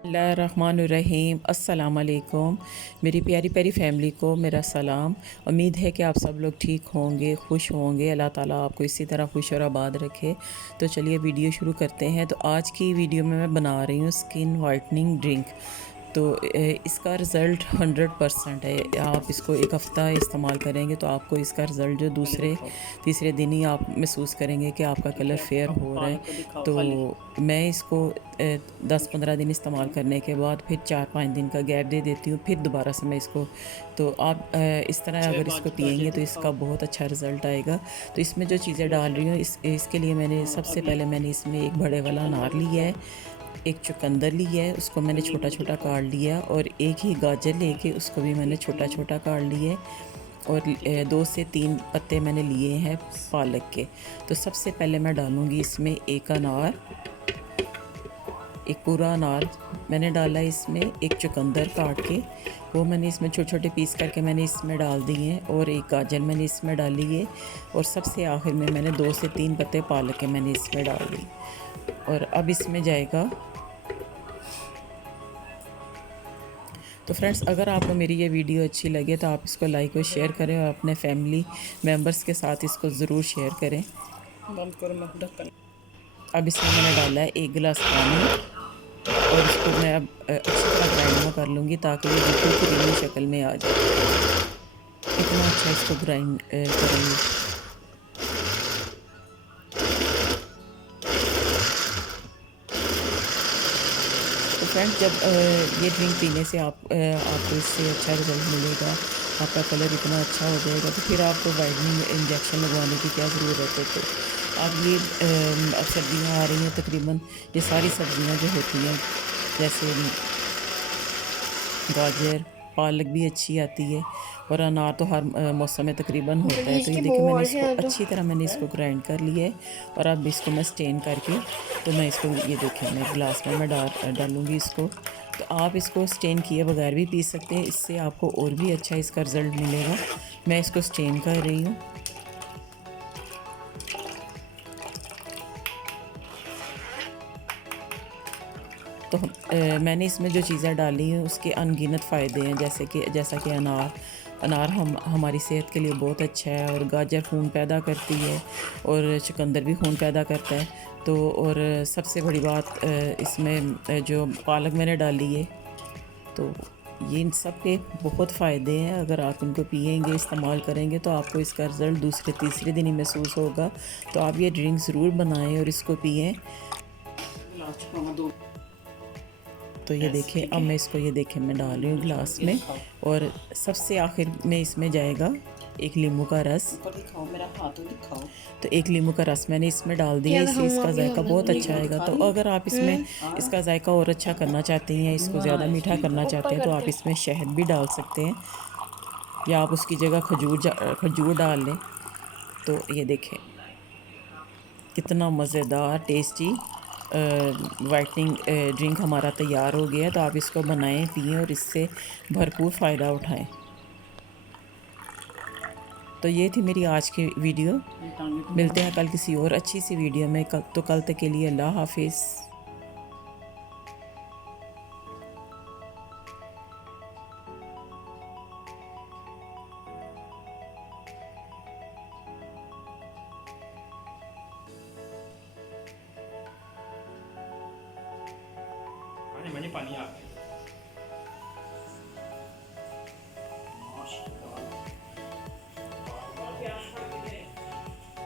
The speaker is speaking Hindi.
बिस्मिल्लाहिर्रहमानिर्रहीम। अस्सलाम वालेकुम। मेरी प्यारी प्यारी फैमिली को मेरा सलाम। उम्मीद है कि आप सब लोग ठीक होंगे, खुश होंगे। अल्लाह ताला आपको इसी तरह खुश और आबाद रखे। तो चलिए वीडियो शुरू करते हैं। तो आज की वीडियो में मैं बना रही हूँ स्किन वाइटनिंग ड्रिंक। तो इसका रिज़ल्ट 100% है। आप इसको एक हफ़्ता इस्तेमाल करेंगे तो आपको इसका रिज़ल्ट जो दूसरे तीसरे दिन ही आप महसूस करेंगे कि आपका कलर फेयर हो रहा है। तो मैं इसको 10-15 दिन इस्तेमाल करने के बाद फिर 4-5 दिन का गैप दे देती हूँ, फिर दोबारा से मैं इसको। तो आप इस तरह अगर इसको पियेंगे तो इसका बहुत अच्छा रिज़ल्ट आएगा। तो इसमें जो चीज़ें डाल रही हूँ इसके लिए मैंने सबसे पहले मैंने इसमें एक बड़े वाला अनार लिया है, एक चुकंदर लिया है, उसको मैंने छोटा छोटा काट लिया, और एक ही गाजर लेके उसको भी मैंने छोटा छोटा काट लिया है, और 2 से 3 पत्ते मैंने लिए हैं पालक के। तो सबसे पहले मैं डालूँगी इसमें एक अनार, एक पूरा अनार मैंने डाला इसमें, एक चुकंदर काट के वो मैंने इसमें छोटे छोटे पीस करके मैंने इसमें डाल दिए हैं, और एक गाजर मैंने इसमें डाली है, और सबसे आखिर में मैंने 2 से 3 पत्ते पालक के मैंने इसमें डाल दी। और अब इसमें जाएगा। तो फ्रेंड्स, अगर आपको मेरी ये वीडियो अच्छी लगे तो आप इसको लाइक और शेयर करें, और अपने फैमिली मेम्बर्स के साथ इसको ज़रूर शेयर करें। अब इसमें मैंने डाला है 1 गिलास पानी, और इसको मैं अब अच्छी तरह ग्राइंड कर लूँगी ताकि ये बिल्कुल क्रीमी शक्ल में आ जाए। इतना अच्छा इसको ग्राइंड करेंगे। तो फ्रेंड्स, जब ये ड्रिंक पीने से आपको इससे अच्छा रिज़ल्ट मिलेगा, आपका कलर इतना अच्छा हो जाएगा, तो फिर आपको वाइटनिंग इंजेक्शन लगवाने की क्या ज़रूरत है। तो अब ये अब सर्दियाँ आ रही हैं, तकरीबन ये सारी सब्ज़ियाँ जो होती हैं, जैसे गाजर, पालक भी अच्छी आती है, और अनार तो हर मौसम में तकरीबन होता है। तो ये देखिए मैंने इसको अच्छी तरह मैंने इसको ग्राइंड कर लिया है, और अब इसको मैं स्टेन करके, तो मैं इसको ये देखिए मैं गिलास में मैं डालूँगी इसको। तो आप इसको स्टेन किए बगैर भी पी सकते हैं, इससे आपको और भी अच्छा इसका रिज़ल्ट मिलेगा। मैं इसको स्टेन कर रही हूँ। तो मैंने इसमें जो चीज़ें डाली हैं उसके अनगिनत फ़ायदे हैं, जैसा कि अनार अनार हमारी सेहत के लिए बहुत अच्छा है, और गाजर खून पैदा करती है, और चुकंदर भी खून पैदा करता है। तो और सबसे बड़ी बात, इसमें जो पालक मैंने डाली है, तो ये इन सब के बहुत फ़ायदे हैं। अगर आप इनको पिएंगे, इस्तेमाल करेंगे, तो आपको इसका रिज़ल्ट दूसरे तीसरे दिन ही महसूस होगा। तो आप ये ड्रिंक ज़रूर बनाएं और इसको पिएं। तो ये देखिए अब मैं इसको ये देखिए मैं डाल रही हूँ गिलास में, और सबसे आखिर में इसमें जाएगा एक नींबू का रस। तो एक नींबू का रस मैंने इसमें डाल दिया, इससे इसका जायका बहुत अच्छा आएगा। तो अगर आप इसमें इसका जायका और अच्छा करना चाहते हैं, इसको ज़्यादा मीठा करना चाहते हैं, तो आप इसमें शहद भी डाल सकते हैं, या आप उसकी जगह खजूर डाल लें। तो ये देखें कितना मज़ेदार टेस्टी वाइटनिंग ड्रिंक हमारा तैयार हो गया है। तो आप इसको बनाएं, पिएं, और इससे भरपूर फ़ायदा उठाएं। तो ये थी मेरी आज की वीडियो। मिलते हैं कल किसी और अच्छी सी वीडियो में। कल तक के लिए अल्लाह हाफिज़। पानी पानी आ गया।